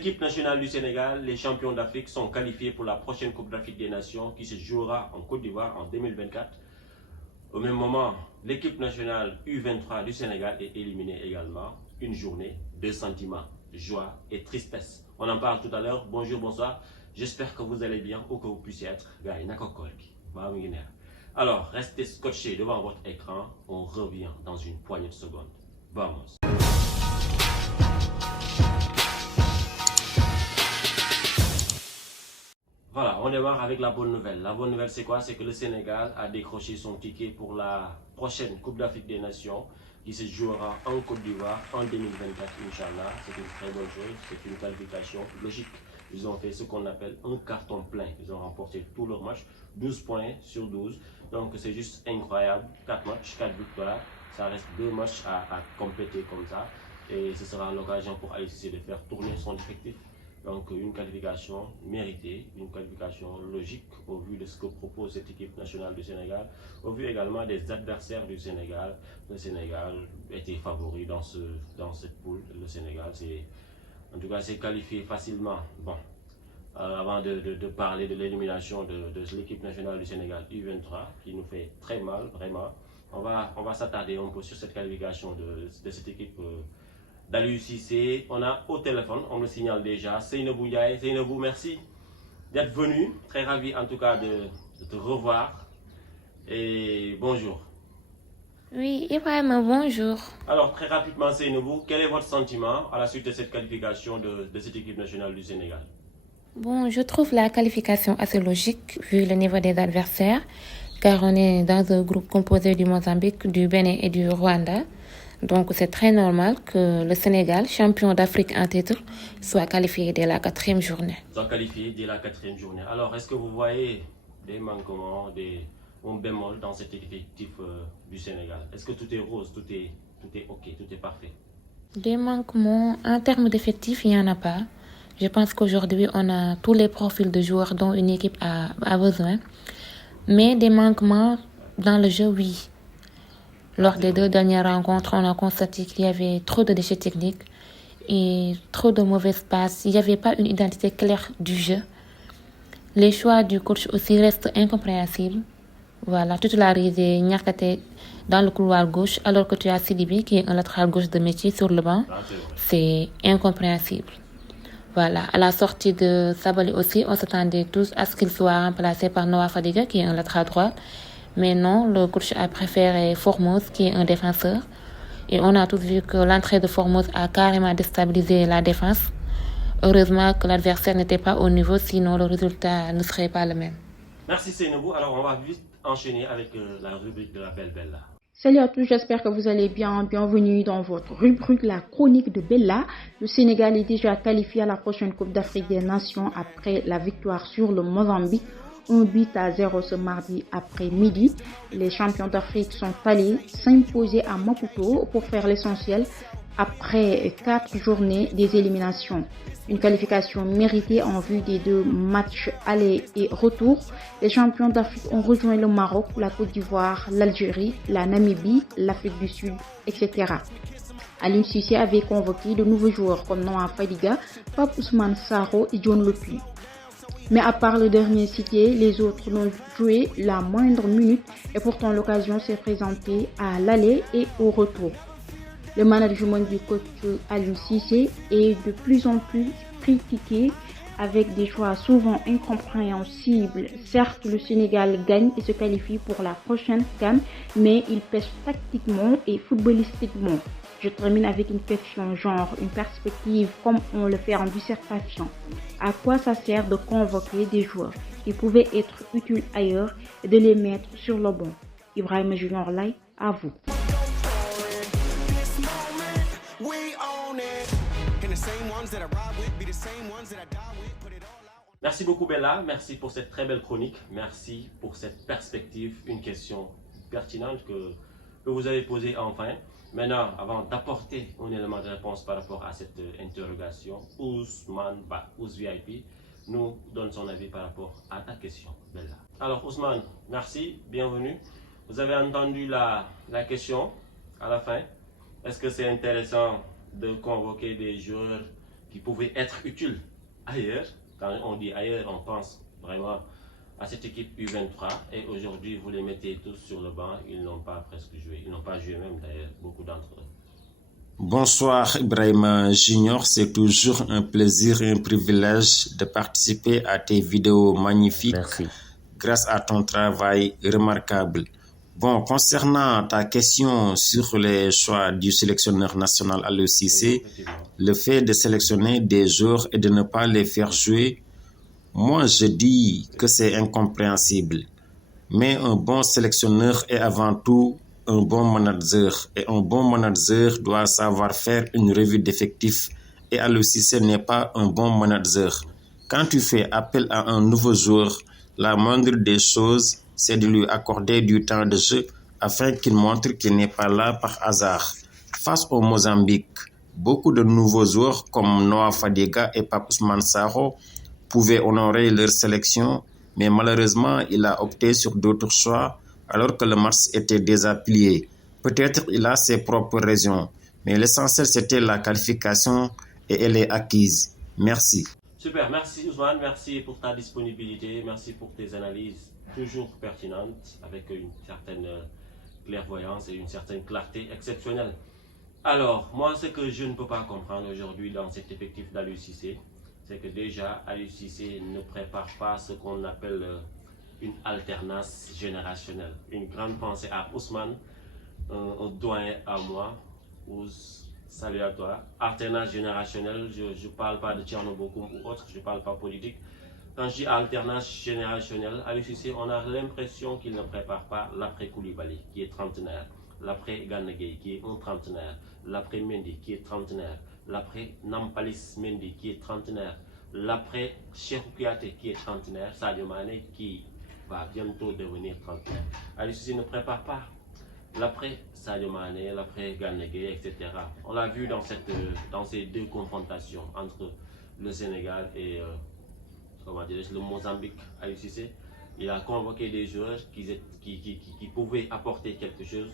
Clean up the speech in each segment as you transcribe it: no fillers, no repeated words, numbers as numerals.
l'équipe nationale du Sénégal, les champions d'Afrique, sont qualifiés pour la prochaine Coupe d'Afrique des Nations qui se jouera en Côte d'Ivoire en 2024. Au même moment, l'équipe nationale U23 du Sénégal est éliminée également. Une journée, deux sentiments, joie et tristesse. On en parle tout à l'heure. Bonjour, bonsoir. J'espère que vous allez bien ou que vous puissiez être. Alors, restez scotchés devant votre écran. On revient dans une poignée de secondes. Vamos. Voilà, on démarre avec la bonne nouvelle. La bonne nouvelle, c'est quoi? C'est que le Sénégal a décroché son ticket pour la prochaine Coupe d'Afrique des Nations qui se jouera en Côte d'Ivoire en 2024, Inch'Allah. C'est une très bonne chose, c'est une qualification logique. Ils ont fait ce qu'on appelle un carton plein. Ils ont remporté tous leurs matchs, 12 points sur 12. Donc c'est juste incroyable. 4 matchs, 4 victoires. Ça reste 2 matchs à compléter comme ça. Et ce sera l'occasion pour Aliou Cissé de faire tourner son effectif. Donc une qualification méritée, une qualification logique au vu de ce que propose cette équipe nationale du Sénégal, au vu également des adversaires du Sénégal. Le Sénégal était favori dans cette poule. Le Sénégal, en tout cas, s'est qualifié facilement. Bon, avant de parler de l'élimination de l'équipe nationale du Sénégal U23, qui nous fait très mal, vraiment, on va s'attarder un peu sur cette qualification de cette équipe d'Aliou Cissé. On a au téléphone, on me signale déjà, Seynabou Ndiaye. Seynabou, merci d'être venu. Très ravi en tout cas de te revoir. Et bonjour. Oui, Ibrahim, bonjour. Alors, très rapidement, Seynabou, quel est votre sentiment à la suite de cette qualification de cette équipe nationale du Sénégal? Bon, je trouve la qualification assez logique vu le niveau des adversaires, car on est dans un groupe composé du Mozambique, du Bénin et du Rwanda. Donc c'est très normal que le Sénégal, champion d'Afrique en titre, soit qualifié dès la 4e journée. Soit qualifié dès la 4e journée. Alors, est-ce que vous voyez des manquements, un bémol dans cet effectif du Sénégal? Est-ce que tout est rose, tout est ok, tout est parfait? Des manquements, en termes d'effectifs, il n'y en a pas. Je pense qu'aujourd'hui, on a tous les profils de joueurs dont une équipe a besoin. Mais des manquements dans le jeu, oui. Lors des 2 dernières rencontres, on a constaté qu'il y avait trop de déchets techniques et trop de mauvaises passes. Il n'y avait pas une identité claire du jeu. Les choix du coach aussi restent incompréhensibles. Voilà, titularisé Niakate dans le couloir gauche alors que tu as Sidibé qui est un latéral gauche de métier sur le banc. C'est incompréhensible. Voilà, à la sortie de Sabaly aussi, on s'attendait tous à ce qu'il soit remplacé par Noah Fadiga qui est un latéral droit. Mais non, le coach a préféré Formose, qui est un défenseur. Et on a tous vu que l'entrée de Formose a carrément déstabilisé la défense. Heureusement que l'adversaire n'était pas au niveau, sinon le résultat ne serait pas le même. Merci Seynabou. Alors on va vite enchaîner avec la rubrique de la Belle Bella. Salut à tous, j'espère que vous allez bien. Bienvenue dans votre rubrique La Chronique de Bella. Le Sénégal est déjà qualifié à la prochaine Coupe d'Afrique des Nations après la victoire sur le Mozambique. 1-0 ce mardi après-midi. Les champions d'Afrique sont allés s'imposer à Maputo pour faire l'essentiel après 4 journées des éliminations. Une qualification méritée en vue des 2 matchs aller et retour. Les champions d'Afrique ont rejoint le Maroc, la Côte d'Ivoire, l'Algérie, la Namibie, l'Afrique du Sud, etc. Aliou Cissé avait convoqué de nouveaux joueurs comme Noah Fadiga, Pape Ousmane Saro et John Lopi. Mais à part le dernier cité, les autres n'ont joué la moindre minute et pourtant l'occasion s'est présentée à l'aller et au retour. Le management du coach Aliou Cissé est de plus en plus critiqué avec des choix souvent incompréhensibles. Certes, le Sénégal gagne et se qualifie pour la prochaine CAN, mais il pêche tactiquement et footballistiquement. Je termine avec une question genre une perspective comme on le fait en dissertation. À quoi ça sert de convoquer des joueurs qui pouvaient être utiles ailleurs et de les mettre sur le banc? Ibrahim Junior Lai, à vous. Merci beaucoup Bella, merci pour cette très belle chronique, merci pour cette perspective, une question pertinente que vous avez posée enfin. Maintenant, avant d'apporter un élément de réponse par rapport à cette interrogation, Ousmane Ba, Ous VIP, nous donne son avis par rapport à ta question, Bella. Alors Ousmane, merci, bienvenue. Vous avez entendu la question à la fin. Est-ce que c'est intéressant de convoquer des joueurs qui pouvait être utile ailleurs. Quand on dit ailleurs, on pense vraiment à cette équipe U23 et aujourd'hui vous les mettez tous sur le banc, ils n'ont pas presque joué, ils n'ont pas joué même d'ailleurs, beaucoup d'entre eux. Bonsoir Ibrahima Junior, c'est toujours un plaisir et un privilège de participer à tes vidéos magnifiques. Merci. Grâce à ton travail remarquable. Bon, concernant ta question sur les choix du sélectionneur national Aliou Cissé, le fait de sélectionner des joueurs et de ne pas les faire jouer, moi je dis que c'est incompréhensible. Mais un bon sélectionneur est avant tout un bon manager. Et un bon manager doit savoir faire une revue d'effectifs. Et Aliou Cissé n'est pas un bon manager. Quand tu fais appel à un nouveau joueur, la moindre des choses, c'est de lui accorder du temps de jeu afin qu'il montre qu'il n'est pas là par hasard. Face au Mozambique, beaucoup de nouveaux joueurs comme Noah Fadiga et Pape Ousmane Sakho pouvaient honorer leur sélection, mais malheureusement, il a opté sur d'autres choix alors que le match était déjà plié. Peut-être il a ses propres raisons, mais l'essentiel c'était la qualification et elle est acquise. Merci. Super, merci Ousmane, merci pour ta disponibilité, merci pour tes analyses toujours pertinentes avec une certaine clairvoyance et une certaine clarté exceptionnelle. Alors, moi ce que je ne peux pas comprendre aujourd'hui dans cet effectif d'Aliou Cissé, c'est que déjà Aliou Cissé ne prépare pas ce qu'on appelle une alternance générationnelle. Une grande pensée à Ousmane, un doyen à moi, salut à toi. Alternance générationnelle, je ne parle pas de Thierno Bocoum ou autre, je ne parle pas politique. Quand je dis alternance générationnelle, Aliou Cissé, on a l'impression qu'il ne prépare pas l'après Koulibaly, qui est trentenaire, l'après Gana Gueye, qui est un trentenaire, l'après Mendy, qui est trentenaire, l'après Nampalys Mendy, qui est trentenaire, l'après Cheikhou Kouyaté, qui est trentenaire, Sadio Mané, qui va bientôt devenir trentenaire. Aliou Cissé ne prépare pas l'après Sadio Mané, l'après Gana Gueye, etc. On l'a vu dans ces deux confrontations entre le Sénégal et le Mozambique. Aliou Cissé, il a convoqué des joueurs qui pouvaient apporter quelque chose.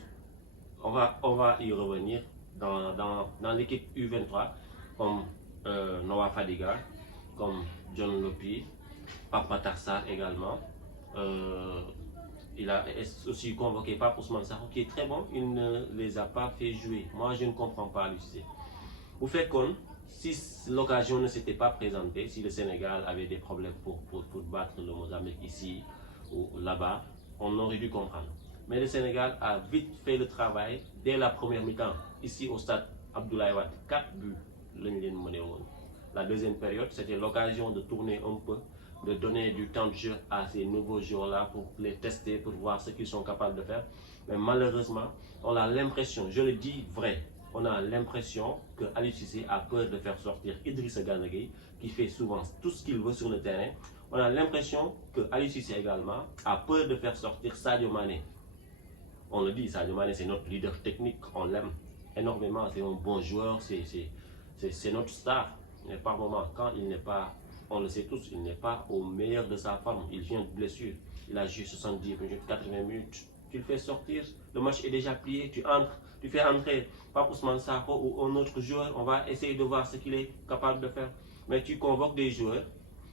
On va y revenir dans l'équipe U23 comme Noah Fadiga, comme John Lopi, Pape Tarsa également. Il a aussi convoqué Pape Ousmane Sakho qui est très bon, il ne les a pas fait jouer. Moi je ne comprends pas Aliou Cissé. Vous faites comme si l'occasion ne s'était pas présentée, si le Sénégal avait des problèmes pour battre le Mozambique ici ou là-bas, on aurait dû comprendre. Mais le Sénégal a vite fait le travail dès la première mi-temps, ici au stade Abdoulaye Wade. 4 buts, la deuxième période, c'était l'occasion de tourner un peu, de donner du temps de jeu à ces nouveaux joueurs-là pour les tester, pour voir ce qu'ils sont capables de faire. Mais malheureusement, on a l'impression, je le dis vrai, on a l'impression que Aliou Cissé a peur de faire sortir Idrissa Gana Gueye, qui fait souvent tout ce qu'il veut sur le terrain. On a l'impression que Aliou Cissé également a peur de faire sortir Sadio Mané. On le dit, Sadio Mané c'est notre leader technique, on l'aime énormément, c'est un bon joueur, c'est notre star. Mais par moment, quand il n'est pas, on le sait tous, il n'est pas au meilleur de sa forme, il vient de blessure, il a joué 70 minutes, 80 minutes, tu le fais sortir, le match est déjà plié, tu entres, tu fais entrer Pape Ousmane Sakho ou un autre joueur, on va essayer de voir ce qu'il est capable de faire. Mais tu convoques des joueurs,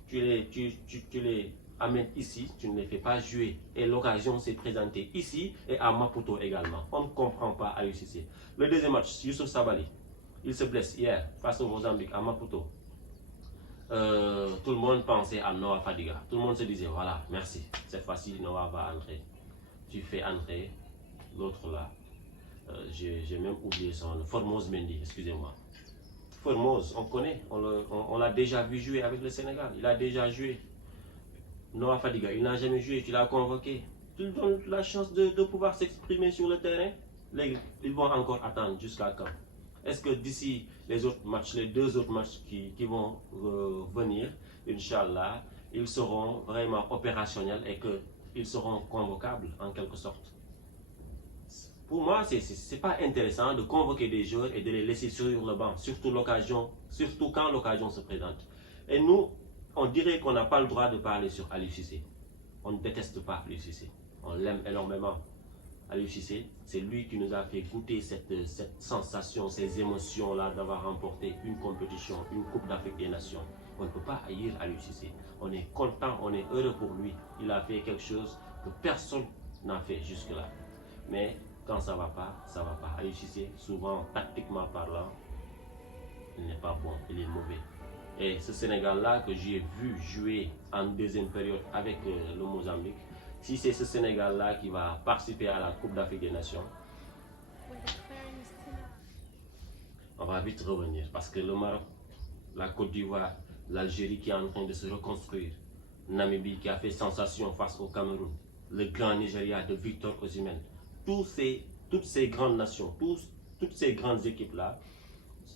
tu les amènes ici, tu ne les fais pas jouer. Et l'occasion s'est présentée ici et à Maputo également. On ne comprend pas Aliou Cissé. Le deuxième match, Youssouf Sabaly, il se blesse hier face au Mozambique à Maputo. Tout le monde pensait à Noah Fadiga. Tout le monde se disait, voilà, merci, cette fois-ci Noah va entrer. Tu fais entrer l'autre là. J'ai même oublié son nom, Formose Mendy, excusez-moi. Formose, on connaît, on l'a déjà vu jouer avec le Sénégal, il a déjà joué. Noah Fadiga, il n'a jamais joué, tu l'as convoqué. Tu lui donnes la chance de pouvoir s'exprimer sur le terrain. Ils vont encore attendre jusqu'à quand? Est-ce que d'ici les autres matchs, les 2 autres matchs qui vont venir, Inch'Allah, ils seront vraiment opérationnels et qu'ils seront convocables en quelque sorte? Pour moi, c'est pas intéressant de convoquer des joueurs et de les laisser sur le banc, surtout quand l'occasion se présente. Et nous, on dirait qu'on n'a pas le droit de parler sur Aliou Cissé. On ne déteste pas Aliou Cissé. On l'aime énormément. Aliou Cissé, c'est lui qui nous a fait goûter cette sensation, ces émotions-là d'avoir remporté une compétition, une Coupe d'Afrique des Nations. On ne peut pas haïr Aliou Cissé. On est content, on est heureux pour lui. Il a fait quelque chose que personne n'a fait jusque-là. Mais quand ça va pas, ça va pas. Aliou Cissé, souvent, tactiquement parlant, il n'est pas bon, il est mauvais. Et ce Sénégal-là que j'ai vu jouer en deuxième période avec le Mozambique, si c'est ce Sénégal-là qui va participer à la Coupe d'Afrique des Nations, on va vite revenir. Parce que le Maroc, la Côte d'Ivoire, l'Algérie qui est en train de se reconstruire, Namibie qui a fait sensation face au Cameroun, le grand Nigeria de Victor Osimhen, toutes ces grandes nations, toutes ces grandes équipes-là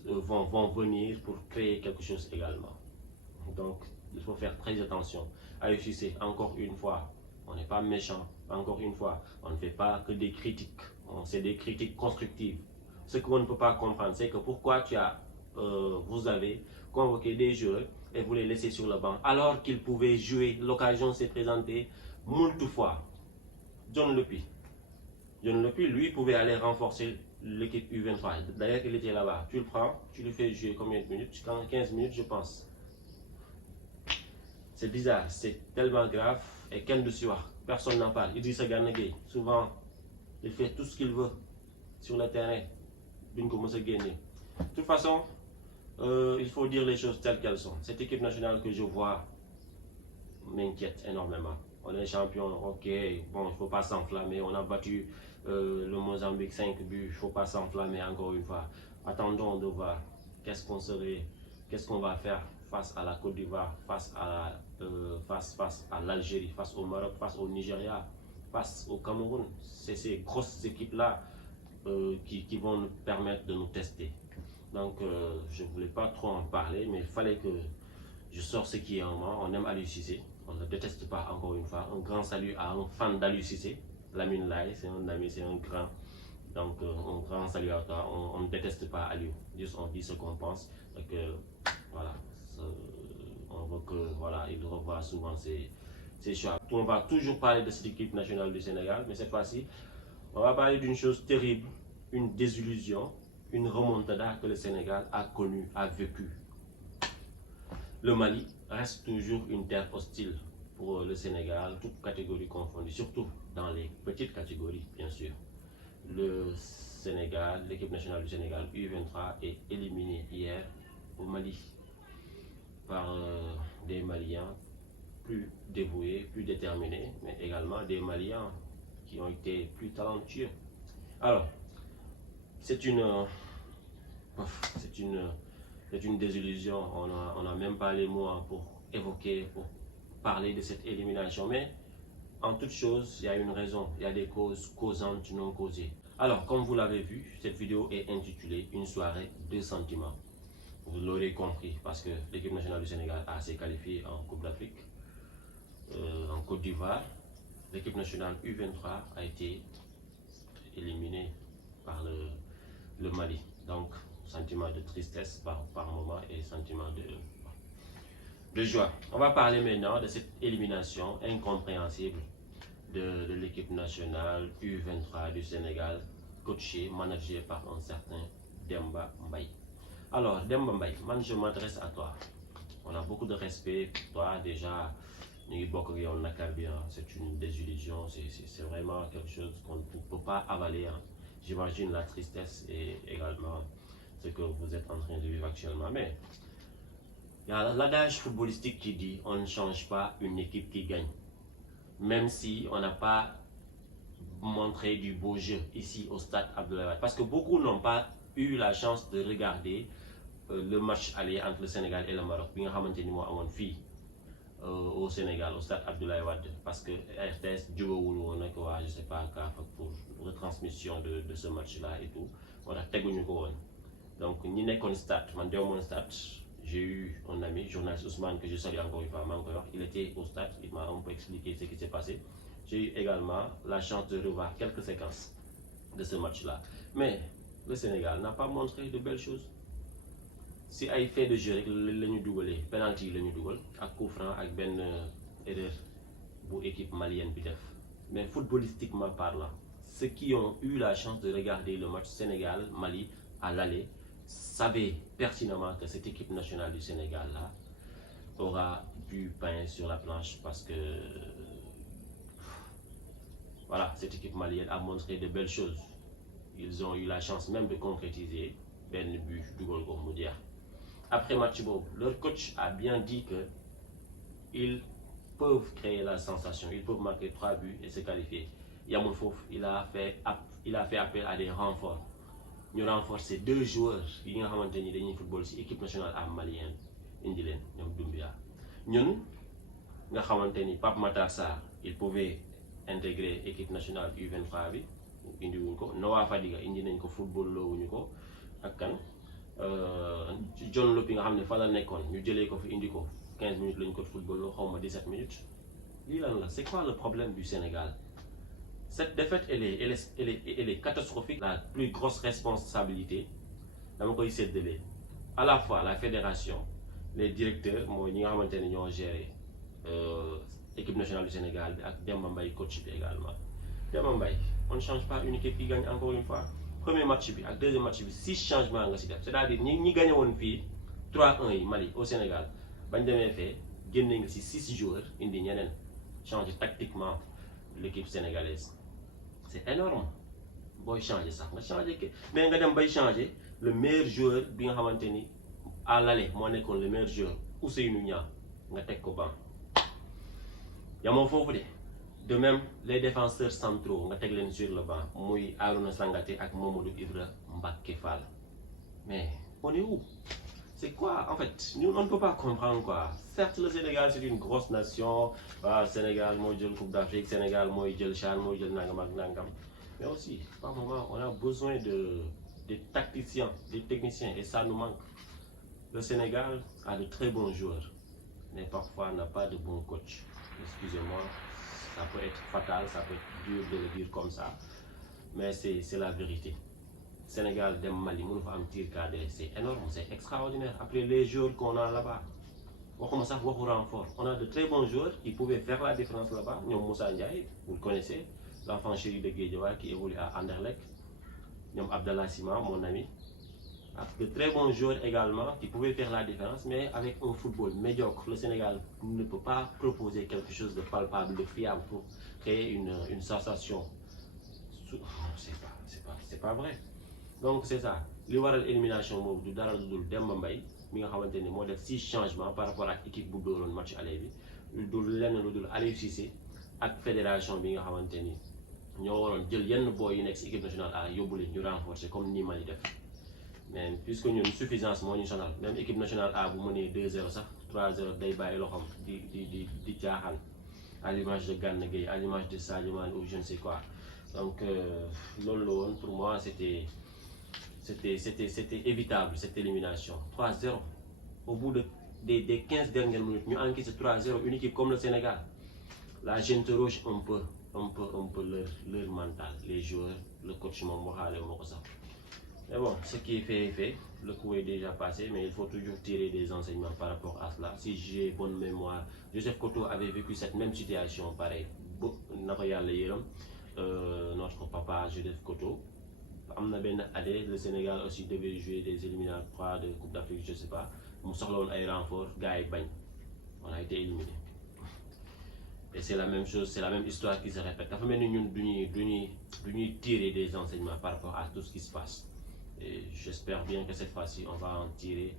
vont venir pour créer quelque chose également. Donc, il faut faire très attention. Aliou Cissé, encore une fois, on n'est pas méchant. Encore une fois, on ne fait pas que des critiques. C'est des critiques constructives. Ce qu'on ne peut pas comprendre, c'est que pourquoi vous avez convoqué des joueurs et vous les laissez sur le banc alors qu'ils pouvaient jouer. L'occasion s'est présentée moult fois. John Lepi, lui, pouvait aller renforcer l'équipe U23. D'ailleurs, il était là-bas. Tu le prends, tu le fais jouer combien de minutes? 15 minutes, je pense. C'est bizarre, c'est tellement grave. Et Ken Doucioua, personne n'en parle. Idrissa Gana Gueye, souvent, il fait tout ce qu'il veut sur le terrain. De toute façon, il faut dire les choses telles qu'elles sont. Cette équipe nationale que je vois m'inquiète énormément. On est champion, ok, bon, il ne faut pas s'enflammer. On a battu le Mozambique 5 buts, il ne faut pas s'enflammer encore une fois. Attendons de voir qu'est-ce qu'on va faire face à la Côte d'Ivoire, face à l'Algérie, face au Maroc, face au Nigeria, face au Cameroun. C'est ces grosses équipes-là qui vont nous permettre de nous tester. Donc, je ne voulais pas trop en parler, mais il fallait que je sorte ce qui est en moi. On aime Aliou Cissé, on ne le déteste pas encore une fois. Un grand salut à un fan d'Aliou Cissé, Lamine Laye, c'est un ami, c'est un grand. Donc, un grand salut à toi. On ne déteste pas Aliou, juste on dit ce qu'on pense. Donc, voilà, on veut que, voilà, il revoie souvent ses choix. On va toujours parler de cette équipe nationale du Sénégal, mais cette fois-ci, on va parler d'une chose terrible, une désillusion, une remontada que le Sénégal a connue, a vécue. Le Mali reste toujours une terre hostile pour le Sénégal, toutes catégories confondues, surtout dans les petites catégories, bien sûr. Le Sénégal, l'équipe nationale du Sénégal U23 est éliminée hier au Mali par des Maliens plus dévoués, plus déterminés, mais également des Maliens qui ont été plus talentueux. Alors, c'est une désillusion. On n'a même pas les mots pour évoquer, pour parler de cette élimination. Mais en toute chose, il y a une raison. Il y a des causes causantes non causées. Alors, comme vous l'avez vu, cette vidéo est intitulée « Une soirée de sentiments ». Vous l'aurez compris parce que l'équipe nationale du Sénégal a s'est qualifiée en Coupe d'Afrique, en Côte d'Ivoire. L'équipe nationale U23 a été éliminée par le Mali. Donc, sentiment de tristesse par moment et sentiment de joie. On va parler maintenant de cette élimination incompréhensible de l'équipe nationale U23 du Sénégal, coachée, managée par un certain Demba Mbaye. Alors, Demba Mbaye, moi je m'adresse à toi. On a beaucoup de respect pour toi. Déjà, c'est une désillusion, c'est vraiment quelque chose qu'on ne peut pas avaler. J'imagine la tristesse et également ce que vous êtes en train de vivre actuellement. Mais il y a l'adage footballistique qui dit on ne change pas une équipe qui gagne. Même si on n'a pas montré du beau jeu ici au stade Abdoulaye Wade. Parce que beaucoup n'ont pas eu la chance de regarder le match aller entre le Sénégal et le Maroc. Au Sénégal, au stade Abdoulaye Wade, parce que RTS, je ne sais pas, pour retransmission de ce match-là et tout. Donc, ni n'est qu'un stade, j'ai eu un ami, journaliste Ousmane, que je salue encore une fois, il était au stade, il m'a un peu expliqué ce qui s'est passé. J'ai eu également la chance de revoir quelques séquences de ce match-là. Mais le Sénégal n'a pas montré de belles choses. Si ay fait de jeu la ñu dugalee penalty la ñu dugal ak coup franc ak erreur bu équipe malienne bi def mais footballistiquement parlant ceux qui ont eu la chance de regarder le match Sénégal-Mali à l'aller savaient pertinemment que cette équipe nationale du Sénégal là aura du pain sur la planche parce que voilà, cette équipe malienne a montré de belles choses. Ils ont eu la chance même de concrétiser ben but double comme vous dire. Après match leur coach a bien dit que ils peuvent créer la sensation, ils peuvent marquer 3 buts et se qualifier. Yamoul Fof, il a fait appel à des renforts. Nous renforcer 2 joueurs qui ont maintenu le football ci équipe nationale à malienne indi len ñom Doumbia. Ñun nga xamanteni Pape Matar Sarr, il pouvait intégrer équipe nationale U23 bi indi wuñ ko. Noah Fadiga indi nañ ko football lo wuñ ko ak kan John Lopi nga xamné fa la nekkon ñu jëlé ko fi indi ko 15 minutes lañ ko football lo xawma 17 minutes. Li lan la, c'est quoi le problème du Sénégal? Cette défaite, elle est catastrophique. La plus grosse responsabilité, à la fois la fédération, les directeurs, moi, nous avons géré l'équipe nationale du Sénégal et Demba Mbaye coach également. Demba Mbaye, on ne change pas une équipe qui gagne encore une fois. Premier match, et deuxième match, 6 changements. C'est-à-dire, nous gagnons 3-1 Mali au Sénégal. Nous avons fait 6 joueurs, ils ont changé tactiquement l'équipe sénégalaise. C'est énorme. Boy changer ça, mais nga dem bay changer le meilleur joueur bi nga xamanteni à l'aller mo nekkon le meilleur joueur Ousseynou Niang nga tek ko ban. Yamo fofu de même les défenseurs centraux nga tek len sur le banc muy Arouna Sangaté ak Mamadou Ibra Mbacké Fall. Mais on est où? C'est quoi en fait? Nous on ne peut pas comprendre quoi. Certes le Sénégal c'est une grosse nation, Sénégal moi jël Coupe d'Afrique, Sénégal moi jël CHAN, moi jël nangam ak nangam. Mais aussi par moment on a besoin des tacticiens, des techniciens et ça nous manque. Le Sénégal a de très bons joueurs, mais parfois n'a pas de bons coachs. Excusez-moi, ça peut être fatal, ça peut être dur de le dire comme ça, mais c'est la vérité. Sénégal dem Mali mënu fa am tir cadré, c'est énorme, c'est extraordinaire. Après les joueurs qu'on a là-bas, waxuma sax waxu renfort, on a de très bons joueurs qui pouvaient faire la différence là-bas. Ñom Moussa Ndiaye, vous le connaissez, l'enfant chéri de Guédiawaye qui évolue à Anderlecht. Ñom Abdallah Sima, mon ami. De très bons joueurs également qui pouvaient faire la différence, mais avec un football médiocre, le Sénégal ne peut pas proposer quelque chose de palpable, de fiable pour créer une sensation. C'est pas vrai. Donc c'est ça. Li waral élimination bobu du dara dudul Demba Mbaye mi nga xamanteni mo def 6 changements par rapport à l'équipe bu dooroon match aller bi dul lenn lu dul Aliou Cissé ak fédération bi nga xamanteni ñoo waroon jël yenn boy yi nekk ci équipe nationale A yóbbu leen ñu renforcer comme ni Mali def. Mais puisque ñun suffisance moo ñu sonal, même équipe nationale A bu mënee 2-0 sax 3-0 day bàyyi loxoom di caaxaan à l'image de Gana Gueye, à l'image de Sadio Mané ou je ne sais quoi. Donc loolu la woon pour moi c'était évitable cette élimination. 3-0 au bout des 15 dernières minutes ñu encaissé 3-0 une équipe comme le Sénégal. Là j'interroge un peu leur mental, les joueurs, le coach moom waxaale moo ko sax. Mais bon, ce qui est fait est fait, le coup est déjà passé, mais il faut toujours tirer des enseignements par rapport à cela. Si j'ai bonne mémoire, Joseph Koto avait vécu cette même situation pareil. Notre papa Joseph Koto, le Sénégal aussi devait jouer des éliminatoires de Coupe d'Afrique, je ne sais pas. On sort un renfort, gars et bagne. On a été éliminé. Et c'est la même chose, c'est la même histoire qui se répète. Nous tirer des enseignements par rapport à tout ce qui se passe. Et j'espère bien que cette fois-ci, on va en tirer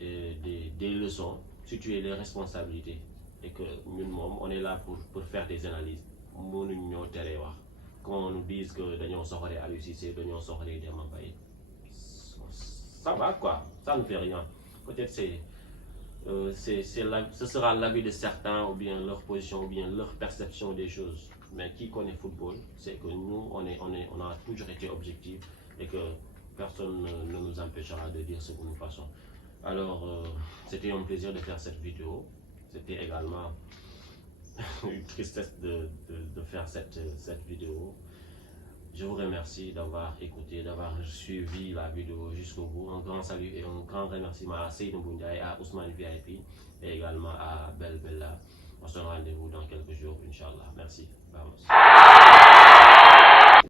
des leçons, situer les responsabilités. Et que nous, on est là pour faire des analyses. Quand on nous dise que nous sommes à l'UCC, nous sommes à Demba Mbaye, ça va quoi, ça ne fait rien. Peut-être ce sera l'avis de certains, ou bien leur position, ou bien leur perception des choses. Mais qui connaît le football, c'est que nous, on a toujours été objectifs et que personne ne nous empêchera de dire ce que nous faisons. Alors, c'était un plaisir de faire cette vidéo. C'était également une tristesse de faire cette vidéo. Je vous remercie d'avoir écouté, d'avoir suivi la vidéo jusqu'au bout. Un grand salut et un grand remerciement à Seydou Boundiaye, à Ousmane VIP et également à Bella. On se donne rendez-vous dans quelques jours, Inch'Allah. Merci. Vamos.